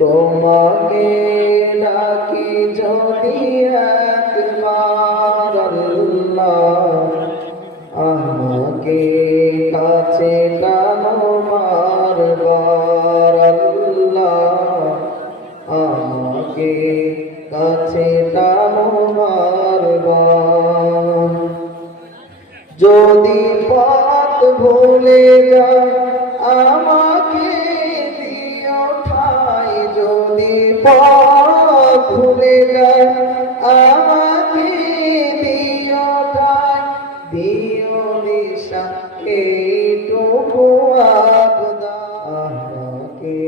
তোমাকে ডাকি যদি একবার আল্লাহ, আমাকে কাছে টানো বারবার আল্লাহ, আমাকে কাছে টানো বারবার। যদি পথ ভুলে যায় আমাকে দিও ঠাই, যদি পথ ভুলে যায় আমাকে দিও ঠাই, দিও দিশা এইটুকু আবদার, আমাকে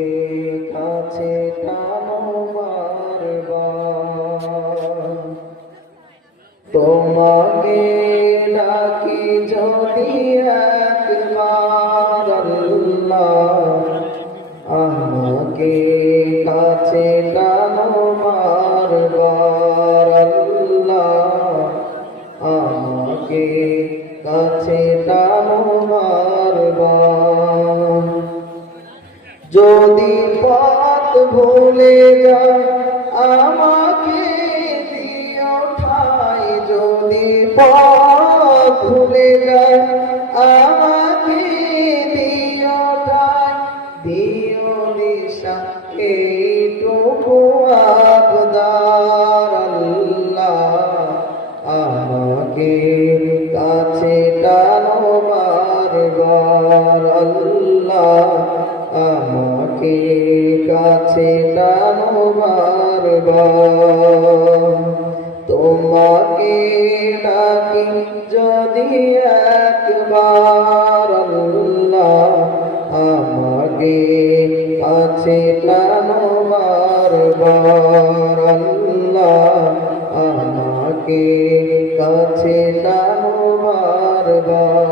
কাছে টানো বারবার। তোমাকে ডাকি যদি একবার আল্লাহ, আমাকে কাছে টানো বারবার আল্লাহ, আমাকে কাছে টানো বারবার। যদি পথ ভুলে যায় আমাকে দিও ঠাই, যদি পথ ভুলে যায় আমাকে দিও ঠাই, দিও দিশা এইটুকু আবদার আল্লাহ, আমাকে কাছে টানো বারবার আল্লাহ, আমাকে কাছে টানো বারবার। তোমাকে ডাকি যদি একবার আল্লাহ, আমাকে কাছে টানো বারবার আল্লাহ, আমাকে কাছে টানো বারবার।